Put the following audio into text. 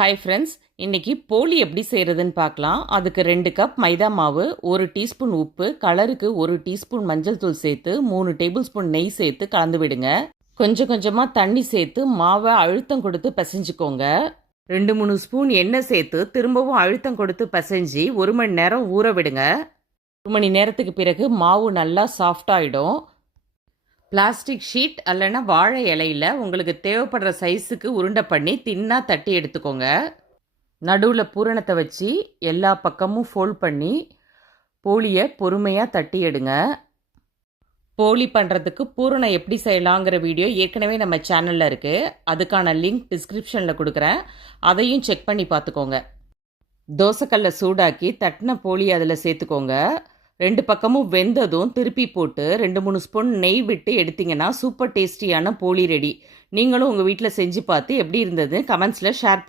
Hi friends, இன்றைக்கி போளி எப்படி செய்கிறதுன்னு பார்க்கலாம். அதுக்கு 2 கப் மைதா மாவு, 1 டீஸ்பூன் உப்பு, கலருக்கு 1 டீஸ்பூன் மஞ்சள் தூள் சேர்த்து 3 டேபிள் ஸ்பூன் நெய் சேர்த்து கலந்து விடுங்க. கொஞ்சம் கொஞ்சமாக தண்ணி சேர்த்து மாவை அழுத்தம் கொடுத்து பிசைஞ்சுக்கோங்க. 2-3 ஸ்பூன் எண்ணெய் சேர்த்து திரும்பவும் அழுத்தம் கொடுத்து பிசைஞ்சு 1 மணி நேரம் ஊற விடுங்க. 1 மணி நேரத்துக்கு பிறகு மாவு நல்லா சாஃப்டாகிடும். பிளாஸ்டிக் ஷீட் அல்லனா வாழை இலையில் உங்களுக்கு தேவைப்படுற சைஸுக்கு உருண்டை பண்ணி தின்னாக தட்டி எடுத்துக்கோங்க. நடுவில் பூரணத்தை வச்சு எல்லா பக்கமும் ஃபோல்ட் பண்ணி போளியை பொறுமையாக தட்டி எடுங்க. போளி பண்ணுறதுக்கு பூரணம் எப்படி செய்யலாங்கிற வீடியோ ஏற்கனவே நம்ம சேனலில் இருக்குது. அதுக்கான லிங்க் டிஸ்கிரிப்ஷனில் கொடுக்குறேன், அதையும் செக் பண்ணி பார்த்துக்கோங்க. தோசைக்கல்லை சூடாக்கி தட்டின போளி அதில் சேர்த்துக்கோங்க. 2 பக்கமும் வெந்ததும் திருப்பி போட்டு 2-3 ஸ்பூன் நெய் விட்டு எடுத்திங்கன்னா சூப்பர் டேஸ்டியான போளி ரெடி. நீங்களும் உங்கள் வீட்டில் செஞ்சு பார்த்து எப்படி இருந்ததுன்னு கமெண்ட்ஸில் ஷேர் பண்ணுங்கள்.